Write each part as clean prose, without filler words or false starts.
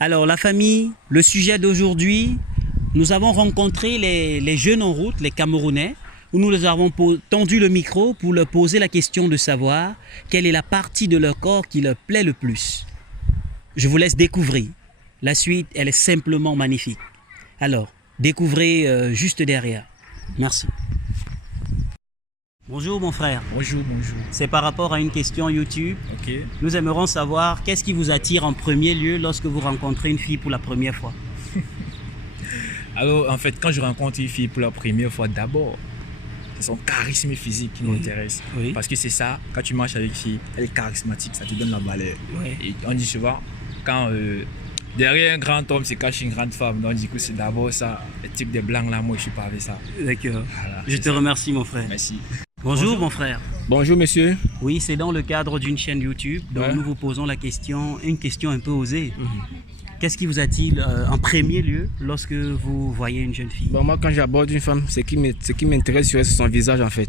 Alors la famille, le sujet d'aujourd'hui, nous avons rencontré les jeunes en route, les Camerounais, où nous leur avons tendu le micro pour leur poser la question de savoir quelle est la partie de leur corps qui leur plaît le plus. Je vous laisse découvrir. La suite, elle est simplement magnifique. Alors, découvrez juste derrière. Merci. Bonjour mon frère. Bonjour, bonjour. C'est par rapport à une question YouTube. Ok. Nous aimerions savoir qu'est-ce qui vous attire en premier lieu lorsque vous rencontrez une fille pour la première fois. Alors, en fait, quand je rencontre une fille pour la première fois, d'abord, c'est son charisme physique qui m'intéresse. Oui. Parce que c'est ça, quand tu marches avec une fille, elle est charismatique, ça te donne la valeur. Oui. Et on dit souvent, quand derrière un grand homme se cache une grande femme, donc du coup, c'est d'abord ça. Le type de blanc là, moi, je suis pas avec ça. D'accord. Voilà, Je te ça. remercie mon frère. Merci. Bonjour mon frère. Bonjour monsieur. Oui, c'est dans le cadre d'une chaîne YouTube. Donc Ouais. nous vous posons une question un peu osée. Qu'est-ce qui vous attire en premier lieu lorsque vous voyez une jeune fille? Bon, moi quand j'aborde une femme, ce qui m'intéresse c'est son visage en fait.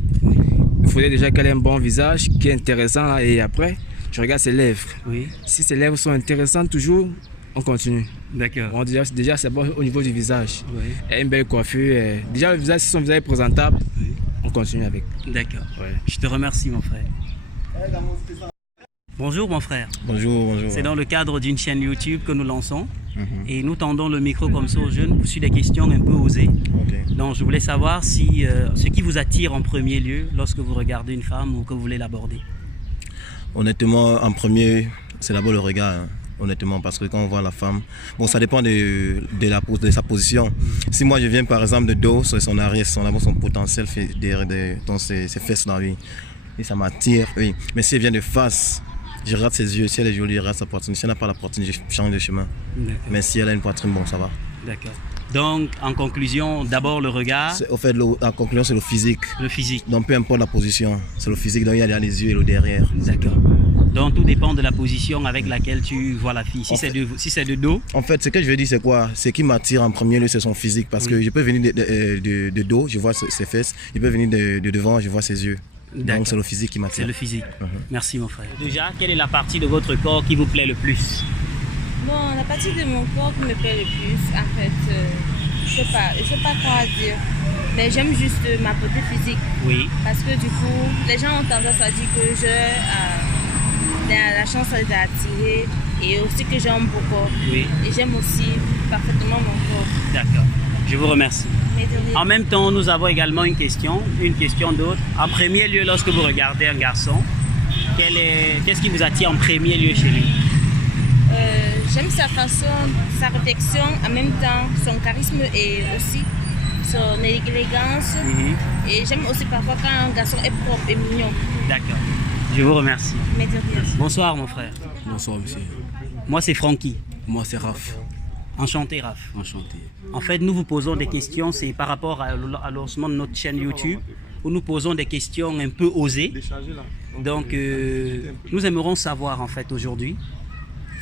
Il faudrait déjà qu'elle ait un bon visage, qui est intéressant là, et après je regarde ses lèvres. Oui, Si ses lèvres sont intéressantes toujours, on continue. d'accord. Bon, déjà c'est bon au niveau du visage. Oui, Elle a une belle coiffure. Déjà le visage, si son visage est présentable, oui. on continue avec. D'accord. Ouais. Je te remercie mon frère. Bonjour mon frère. Bonjour, bonjour. C'est dans le cadre d'une chaîne YouTube que nous lançons et nous tendons le micro comme ça aux jeunes sur des questions un peu osées. Ok. Donc je voulais savoir si ce qui vous attire en premier lieu lorsque vous regardez une femme ou que vous voulez l'aborder. Honnêtement, en premier, c'est d'abord le regard. Hein. Honnêtement, parce que quand on voit la femme, bon, ça dépend de sa position. Si moi je viens par exemple de dos, sur son arrière, son potentiel fait dans ses fesses dans lui. Et ça m'attire, oui. Mais si elle vient de face, je regarde ses yeux. Si elle est jolie, je regarde sa poitrine. Si elle n'a pas la poitrine, je change de chemin. D'accord. Mais si elle a une poitrine, bon, ça va. D'accord. Donc en conclusion, d'abord le regard, Au fait, en conclusion, c'est le physique. le physique. Donc peu importe la position, c'est le physique. Donc il y a les yeux et le derrière. D'accord. Donc tout dépend de la position avec laquelle tu vois la fille. Si c'est de dos, En fait, ce que je veux dire, c'est quoi? Ce qui m'attire en premier lieu, c'est son physique. Parce que je peux venir de dos, je vois ses fesses. Il peut venir de devant, je vois ses yeux. D'accord. Donc c'est le physique qui c'est m'attire. le physique. Merci mon frère. Déjà, quelle est la partie de votre corps qui vous plaît le plus? Bon, la partie de mon corps qui me plaît le plus, en fait, je sais pas quoi dire. Mais j'aime juste ma beauté physique. Oui. Parce que du coup, les gens ont tendance à dire que j'ai la chance d'attirer et aussi que j'aime beaucoup. Oui. Et j'aime aussi parfaitement mon corps. D'accord. Je vous remercie. Mais de rien. En même temps, nous avons également une question d'autre. En premier lieu, lorsque vous regardez un garçon, qu'est-ce qui vous attire en premier lieu chez lui? J'aime sa façon, sa réflexion, en même temps son charisme et aussi son élégance. Et j'aime aussi parfois quand un garçon est propre et mignon. D'accord. Je vous remercie. Mais de rien. Bonsoir mon frère. Bonsoir monsieur. Moi c'est Francky. Moi c'est Raph. Enchanté Raph. Enchanté. En fait, nous vous posons des questions, c'est par rapport à lancement de notre chaîne YouTube, où nous posons des questions un peu osées. Donc, nous aimerions savoir en fait aujourd'hui,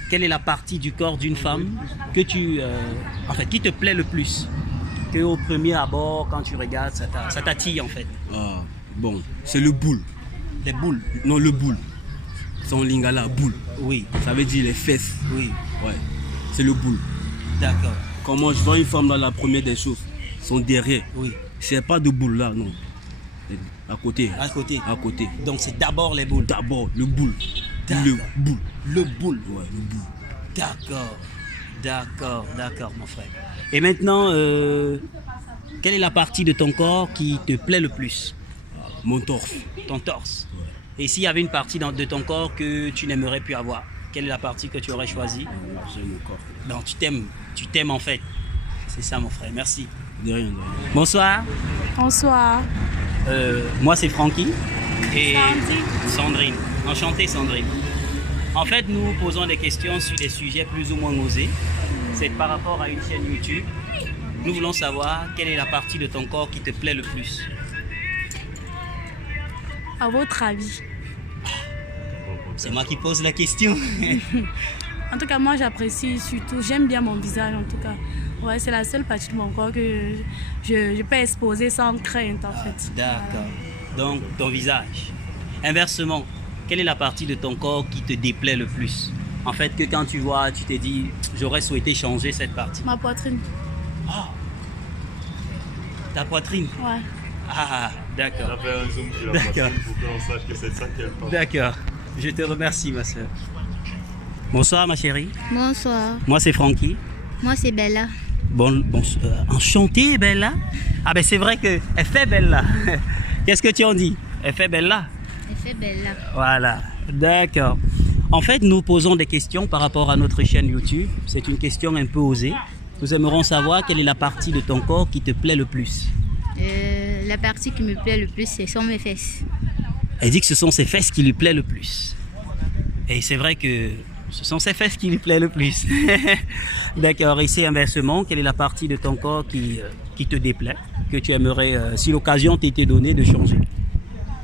quelle est la partie du corps d'une femme que qui te plaît le plus, que au premier abord, quand tu regardes, ça t'attire en fait. Ah, bon, c'est le boule. Les boules. Non, le boule. Son lingala, boule. Oui, Ça veut dire les fesses. oui, Ouais, c'est le boule. d'accord. Comment je vois une femme dans la première des choses, son derrière. Oui, C'est pas de boule là, non. À côté. à côté. À côté. Donc c'est d'abord les boules. D'abord, le boule. D'accord. Le boule. Le boule. Ouais, le boule. D'accord, mon frère. Et maintenant, quelle est la partie de ton corps qui te plaît le plus? Mon torse. Ton torse. Et s'il y avait une partie de ton corps que tu n'aimerais plus avoir, quelle est la partie que tu aurais choisie? Là, c'est mon corps. Non, tu t'aimes en fait. C'est ça, mon frère. Merci. De rien, de rien. Bonsoir. Bonsoir. Moi, c'est Francky. Et Sandrine. Sandrine. Enchanté, Sandrine. En fait, nous posons des questions sur des sujets plus ou moins osés. C'est par rapport à une chaîne YouTube. Nous voulons savoir quelle est la partie de ton corps qui te plaît le plus. À votre avis? C'est moi qui pose la question. En tout cas, moi j'apprécie surtout, j'aime bien mon visage en tout cas. Ouais, c'est la seule partie de mon corps que je peux exposer sans crainte en fait. D'accord. Donc, ton visage. Inversement, quelle est la partie de ton corps qui te déplaît le plus? En fait, que quand tu vois, tu t'es dit, j'aurais souhaité changer cette partie. Ma poitrine. Ah, ta poitrine. Ouais. Ah, d'accord. Fait un zoom sur la D'accord. poitrine pour qu'on sache que c'est ça qu'elle pense. D'accord. Je te remercie, ma soeur. Bonsoir, ma chérie. Bonsoir. Moi, c'est Francky. Moi, c'est Bella. Enchantée, Bella. Ah, ben c'est vrai qu'elle fait Bella. Qu'est-ce que tu en dis? Elle fait Bella. Elle fait Bella. Voilà. D'accord. En fait, nous posons des questions par rapport à notre chaîne YouTube. C'est une question un peu osée. Nous aimerons savoir quelle est la partie de ton corps qui te plaît le plus. La partie qui me plaît le plus, ce sont mes fesses. Elle dit que ce sont ses fesses qui lui plaît le plus. Et c'est vrai que ce sont ses fesses qui lui plaît le plus. D'accord. Et c'est inversement, quelle est la partie de ton corps qui te déplaît, que tu aimerais, si l'occasion t'était donnée, de changer?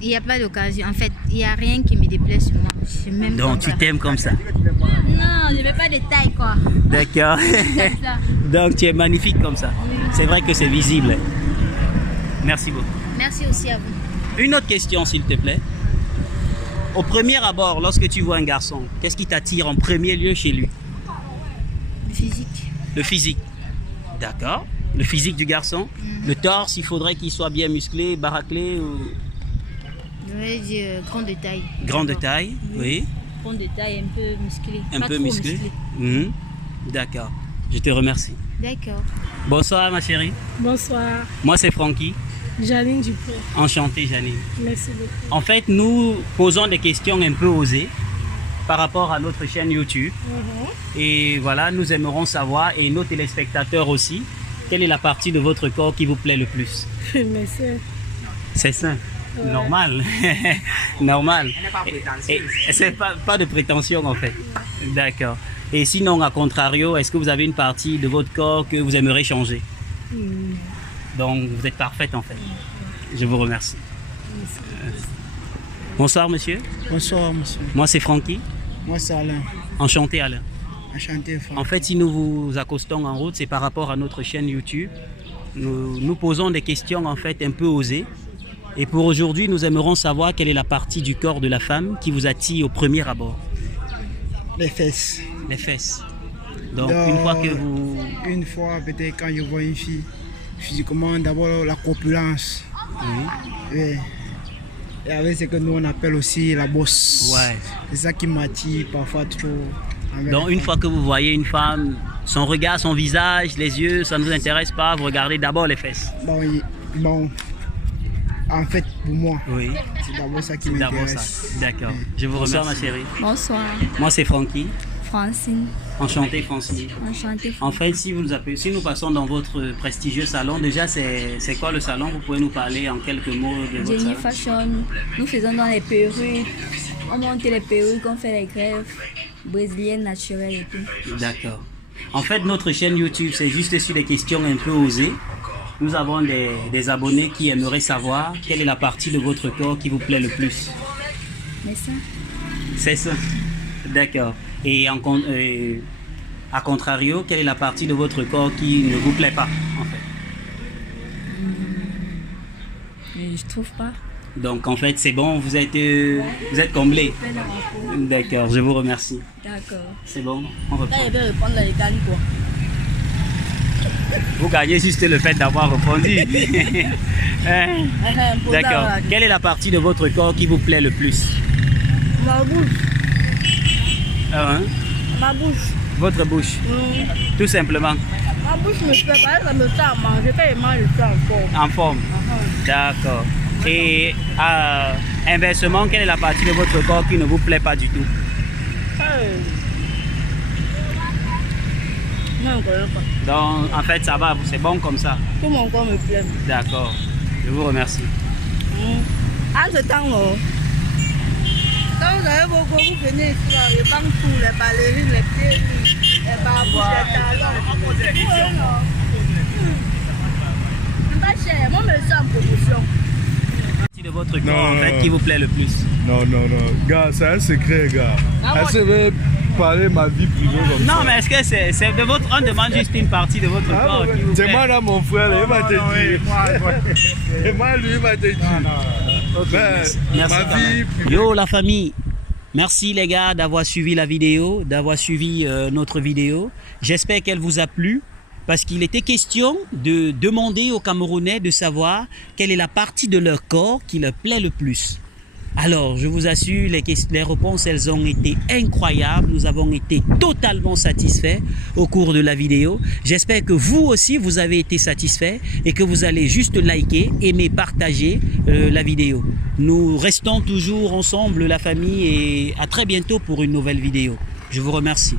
Il n'y a pas d'occasion. En fait, il n'y a rien qui me déplaît sur moi. Je m'aime Donc comme tu ça. t'aimes comme ça. Non, je ne veux pas de taille, quoi. D'accord. Comme ça. Donc tu es magnifique comme ça. C'est vrai que c'est visible. Merci beaucoup. Merci aussi à vous. Une autre question, s'il te plaît. Au premier abord, lorsque tu vois un garçon, qu'est-ce qui t'attire en premier lieu chez lui? Le physique. Le physique. D'accord. Le physique du garçon. Le torse, il faudrait qu'il soit bien musclé, baraquelé ou Je vais dire grande de taille. grande taille. Oui. Grande de taille, un peu musclé. Un Pas peu trop musclé. Mhm. D'accord. Je te remercie. D'accord. Bonsoir, ma chérie. Bonsoir. Moi, c'est Francky. Janine Dupont. Enchanté, Janine. Merci beaucoup. En fait, nous posons des questions un peu osées par rapport à notre chaîne YouTube. Et voilà, nous aimerons savoir, et nos téléspectateurs aussi, quelle est la partie de votre corps qui vous plaît le plus? Merci. C'est ça. Normal. Normal. Et c'est pas de prétention en fait. D'accord. Et sinon, à contrario, est-ce que vous avez une partie de votre corps que vous aimeriez changer? Donc, vous êtes parfaite en fait. Je vous remercie. Bonsoir, monsieur. Bonsoir, monsieur. Moi, c'est Francky. Moi, c'est Alain. Enchanté, Alain. Enchanté, Franck. En fait, si nous vous accostons en route, c'est par rapport à notre chaîne YouTube. Nous posons des questions en fait un peu osées. Et pour aujourd'hui, nous aimerons savoir quelle est la partie du corps de la femme qui vous attire au premier abord. Les fesses. Les fesses. Donc, une fois que vous... Une fois, peut-être, quand je vois une fille, physiquement, d'abord la corpulence. Oui. Et avec ce que nous, on appelle aussi la bosse. Ouais. C'est ça qui m'attire parfois trop. Donc, une fois que vous voyez une femme, son regard, son visage, les yeux, ça ne vous intéresse pas, vous regardez d'abord les fesses. Bon, en fait, pour moi, oui. C'est d'abord ça qui d'abord m'intéresse. ça. D'accord. Je vous remercie. Bonsoir, ma chérie. Bonsoir. Moi, c'est Francky. Francine. Enchanté, Francine. Enchantée. En fait, si nous passons dans votre prestigieux salon, déjà, c'est quoi le salon? Vous pouvez nous parler en quelques mots de votre Jenny salon? Fashion. Nous faisons dans les perruques. On monte les perruques, on fait les greffes brésiliennes naturelles et tout. D'accord. En fait, notre chaîne YouTube, c'est juste sur des questions un peu osées. Nous avons des abonnés qui aimeraient savoir quelle est la partie de votre corps qui vous plaît le plus. Mais ça? C'est ça. D'accord. Et à contrario, quelle est la partie de votre corps qui ne vous plaît pas, en fait? Je trouve pas. Donc, en fait, c'est bon, vous êtes comblé. D'accord, je vous remercie. D'accord. C'est bon, on reprend. Là, je vais répondre dans les gagne quoi. Vous gagnez juste le fait d'avoir répondu. Hein? D'accord. Quelle est la partie de votre corps qui vous plaît le plus? Ma bouche. Ah, hein? Ma bouche. Votre bouche. Tout simplement. Ma bouche me fait pas, ça me fait à manger. Quand je mange, je suis en forme. En forme. D'accord. Et inversement, quelle est la partie de votre corps qui ne vous plaît pas du tout? Non, je connais pas. Donc, en fait, ça va, c'est bon comme ça. Tout mon corps me plaît. D'accord. Je vous remercie. En ce temps, quand vous avez vos goûts, vous venez ici, là, je banque tout, les ballerines, les pieds, les barbouches, les talons. C'est pas cher, moi, je suis en promotion. De votre corps, en fait, qui vous plaît le plus? Non. Gars, c'est un secret, gars. Est-ce que je vais parler ma vie privée comme ça? Non, mais est-ce que c'est de votre... On demande juste une partie de votre corps qui vous plaît? Demande à mon frère, il va te dire. Et moi, lui, il va te dire. Okay, merci ma vie privée. Yo, la famille. Merci les gars d'avoir suivi la vidéo, d'avoir suivi notre vidéo. J'espère qu'elle vous a plu parce qu'il était question de demander aux Camerounais de savoir quelle est la partie de leur corps qui leur plaît le plus. Alors, je vous assure, les réponses, elles ont été incroyables. Nous avons été totalement satisfaits au cours de la vidéo. J'espère que vous aussi, vous avez été satisfaits et que vous allez juste liker, aimer, partager la vidéo. Nous restons toujours ensemble, la famille, et à très bientôt pour une nouvelle vidéo. Je vous remercie.